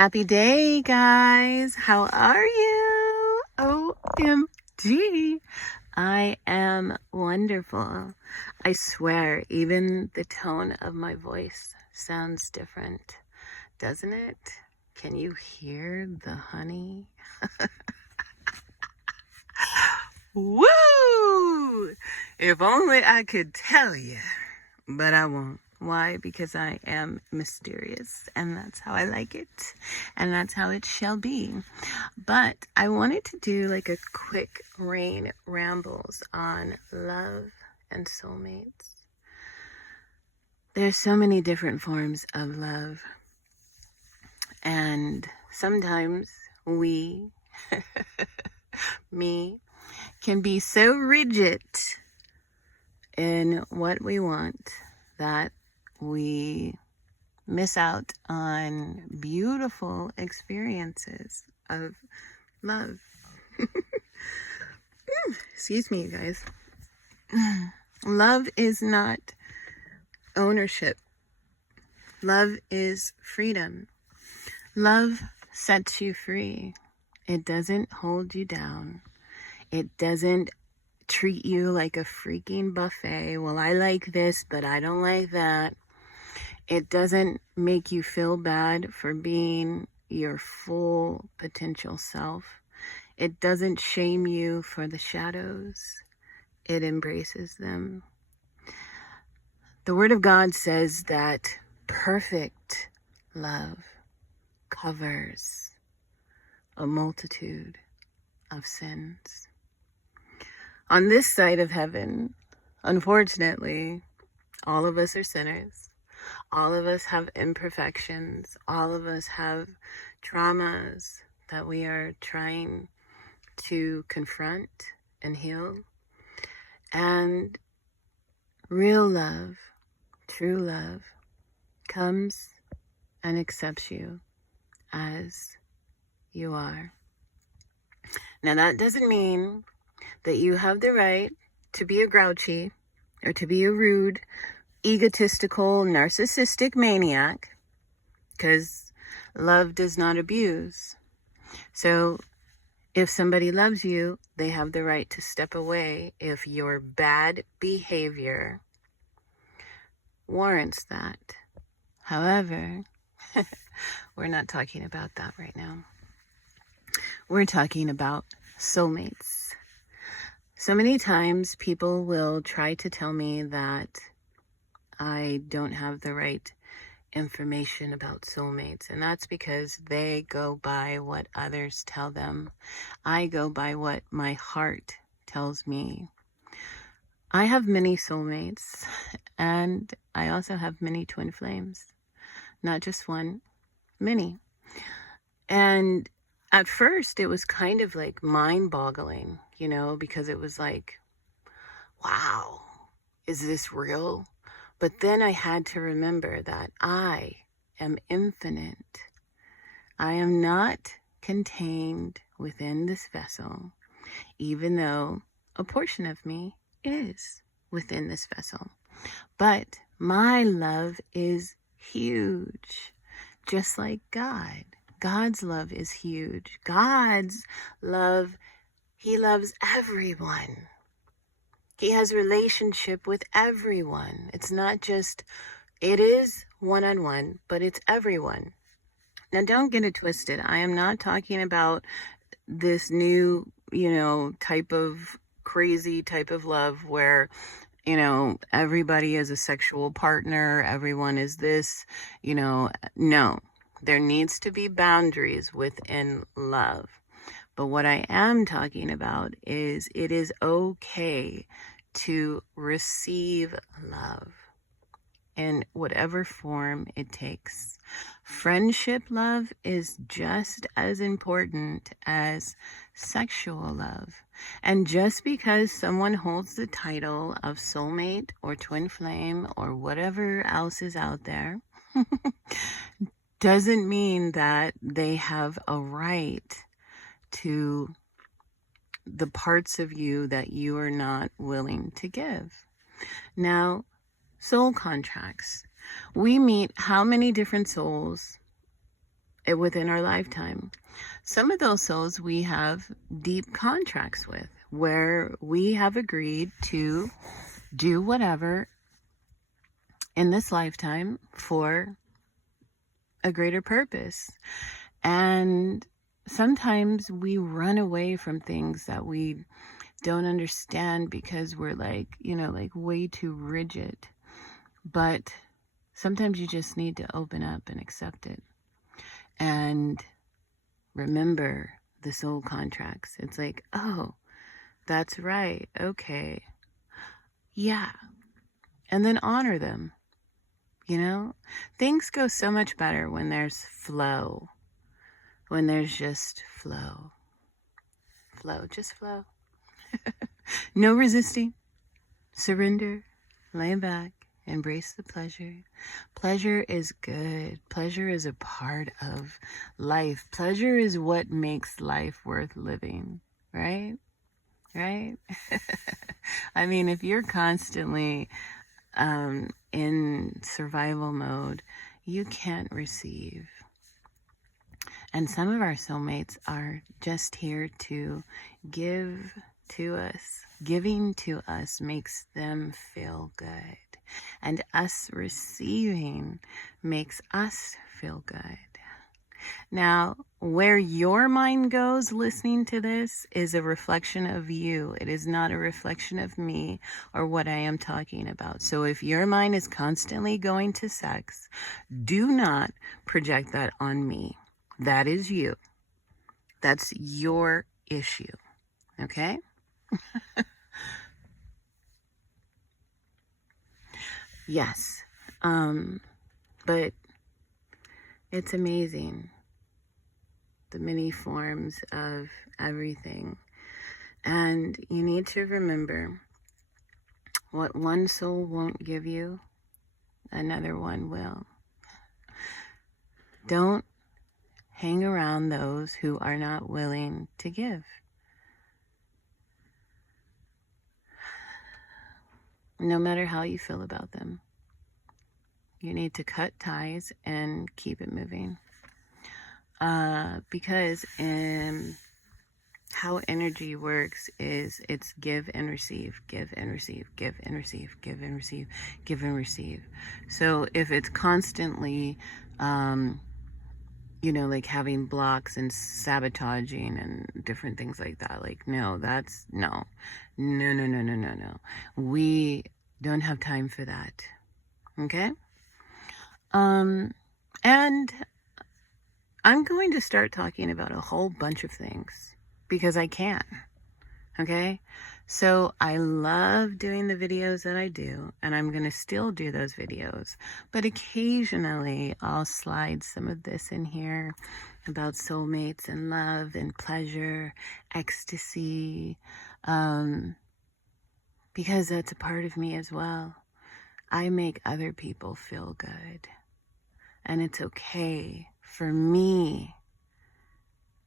Happy day, guys. How are you? OMG. I am wonderful. I swear, even the tone of my voice sounds different, doesn't it? Can you hear the honey? Woo! If only I could tell you, but I won't. Why? Because I am mysterious, and that's how I like it, and that's how it shall be. But I wanted to do like a quick rain rambles on love and soulmates. There's so many different forms of love, and sometimes we, me, can be so rigid in what we want that we miss out on beautiful experiences of love. Excuse me, you guys. Love is not ownership. Love is freedom. Love sets you free. It doesn't hold you down. It doesn't treat you like a freaking buffet. Well, I like this, but I don't like that. It doesn't make you feel bad for being your full potential self. It doesn't shame you for the shadows. It embraces them. The Word of God says that perfect love covers a multitude of sins. On this side of heaven, unfortunately, all of us are sinners. All of us have imperfections. All of us have traumas that we are trying to confront and heal. And real love, true love, comes and accepts you as you are. Now, that doesn't mean that you have the right to be a grouchy or to be a rude, egotistical, narcissistic maniac, because love does not abuse. So if somebody loves you, they have the right to step away if your bad behavior warrants that. However, we're not talking about that right now. We're talking about soulmates. So many times people will try to tell me that I don't have the right information about soulmates, and that's because they go by what others tell them. I go by what my heart tells me. I have many soulmates, and I also have many twin flames. Not just one, many. And at first it was kind of like mind-boggling, because it was like, wow, is this real? But then I had to remember that I am infinite. I am not contained within this vessel, even though a portion of me is within this vessel. But my love is huge, just like God. God's love is huge. God's love, He loves everyone. He has relationship with everyone. It's not just, it is one-on-one, but it's everyone. Now, don't get it twisted. I am not talking about this new, type of crazy type of love where, everybody is a sexual partner. Everyone is this, no. There needs to be boundaries within love. But what I am talking about is it is okay to receive love in whatever form it takes. Friendship love is just as important as sexual love. And just because someone holds the title of soulmate or twin flame or whatever else is out there doesn't mean that they have a right to the parts of you that you are not willing to give. Now, soul contracts. We meet how many different souls within our lifetime. Some of those souls we have deep contracts with, where we have agreed to do whatever in this lifetime for a greater purpose. And sometimes we run away from things that we don't understand because we're like, like way too rigid. But sometimes you just need to open up and accept it. And remember the soul contracts. It's like, oh, that's right. Okay. Yeah. And then honor them. Things go so much better when there's flow. When there's just flow. Flow, just flow. No resisting. Surrender. Lay back. Embrace the pleasure. Pleasure is good. Pleasure is a part of life. Pleasure is what makes life worth living, right? Right? I mean, if you're constantly in survival mode, you can't receive. And some of our soulmates are just here to give to us. Giving to us makes them feel good. And us receiving makes us feel good. Now, where your mind goes listening to this is a reflection of you. It is not a reflection of me or what I am talking about. So if your mind is constantly going to sex, do not project that on me. That is you. That's your issue. Okay? Yes. But it's amazing, the many forms of everything. And you need to remember, what one soul won't give you, another one will. Don't hang around those who are not willing to give. No matter how you feel about them. You need to cut ties and keep it moving. Because how energy works is it's give and receive, give and receive, give and receive, give and receive, give and receive. So if it's constantly, like having blocks and sabotaging and different things like that, like, no. We don't have time for that. Okay? And I'm going to start talking about a whole bunch of things because I can. Okay? So I love doing the videos that I do, and I'm going to still do those videos. But occasionally I'll slide some of this in here about soulmates and love and pleasure, ecstasy, because that's a part of me as well. I make other people feel good. And it's okay for me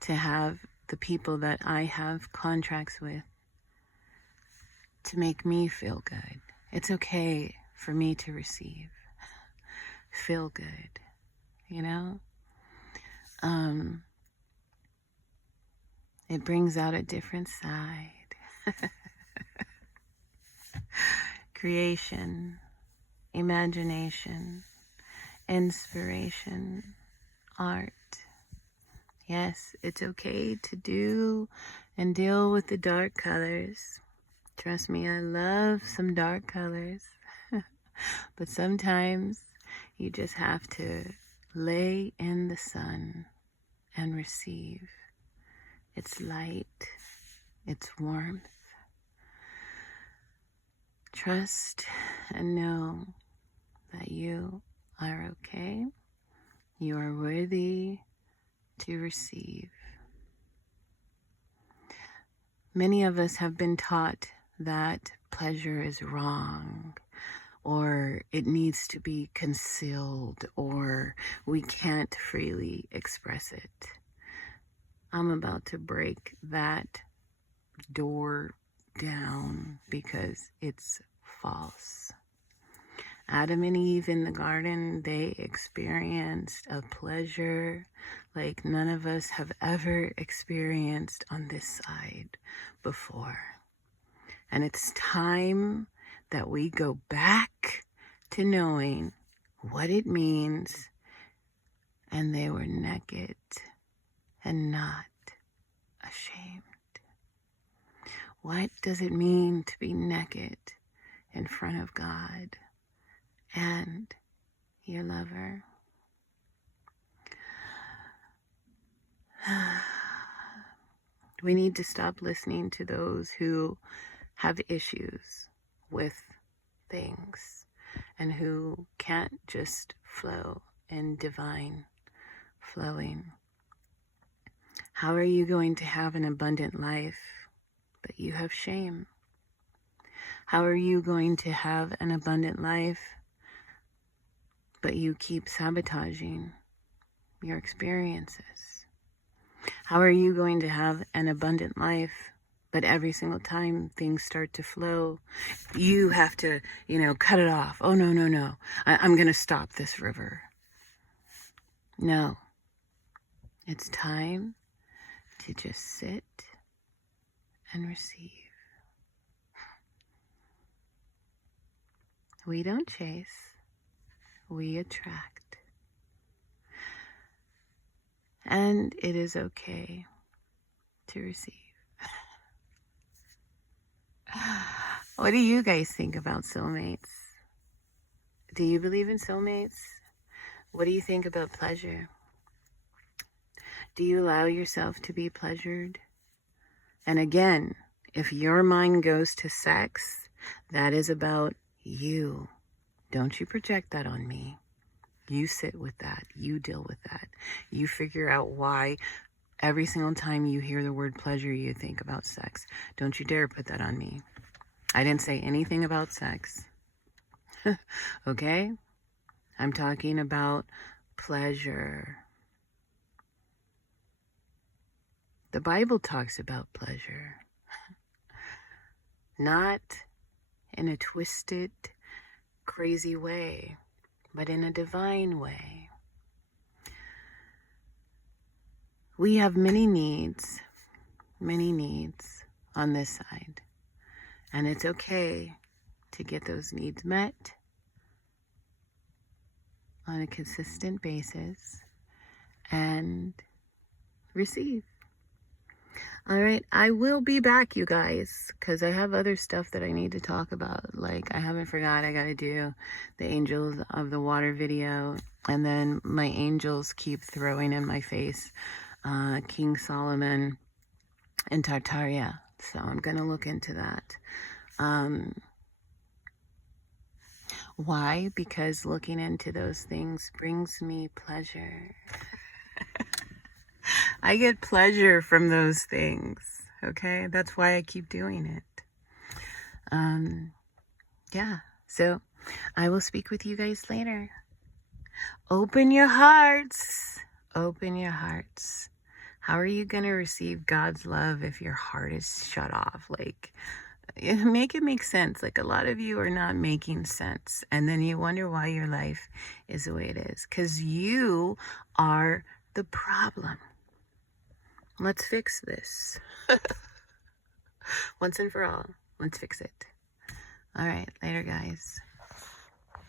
to have the people that I have contracts with to make me feel good. It's okay for me to receive, feel good, It brings out a different side. Creation, imagination, inspiration, art. Yes, it's okay to do and deal with the dark colors. Trust me, I love some dark colors. But sometimes you just have to lay in the sun and receive its light, its warmth. Trust and know that you are okay. You are worthy to receive. Many of us have been taught that pleasure is wrong, or it needs to be concealed, or we can't freely express it. I'm about to break that door down because it's false. Adam and Eve in the garden, they experienced a pleasure like none of us have ever experienced on this side before. And it's time that we go back to knowing what it means. And they were naked and not ashamed. What does it mean to be naked in front of God and your lover? We need to stop listening to those who have issues with things and who can't just flow in divine flowing. How are you going to have an abundant life but you have shame? How are you going to have an abundant life but you keep sabotaging your experiences? How are you going to have an abundant life but every single time things start to flow, you have to, cut it off? Oh, no. I'm going to stop this river. No. It's time to just sit and receive. We don't chase, we attract. And it is okay to receive. What do you guys think about soulmates? Do you believe in soulmates? What do you think about pleasure? Do you allow yourself to be pleasured? And again, if your mind goes to sex, that is about you. Don't you project that on me. You sit with that. You deal with that. You figure out why every single time you hear the word pleasure, you think about sex. Don't you dare put that on me. I didn't say anything about sex. Okay? I'm talking about pleasure. The Bible talks about pleasure. Not in a twisted, crazy way, but in a divine way. We have many needs on this side. And it's okay to get those needs met on a consistent basis and receive. All right, I will be back, you guys, because I have other stuff that I need to talk about. Like, I haven't forgot, I got to do the Angels of the Water video. And then my angels keep throwing in my face King Solomon and Tartaria. So I'm going to look into that. Why? Because looking into those things brings me pleasure. I get pleasure from those things, okay? That's why I keep doing it. Yeah, so I will speak with you guys later. Open your hearts. Open your hearts. How are you going to receive God's love if your heart is shut off? Like, make it make sense. Like, a lot of you are not making sense. And then you wonder why your life is the way it is. Because you are the problem. Let's fix this. Once and for all. Let's fix it. All right. Later, guys.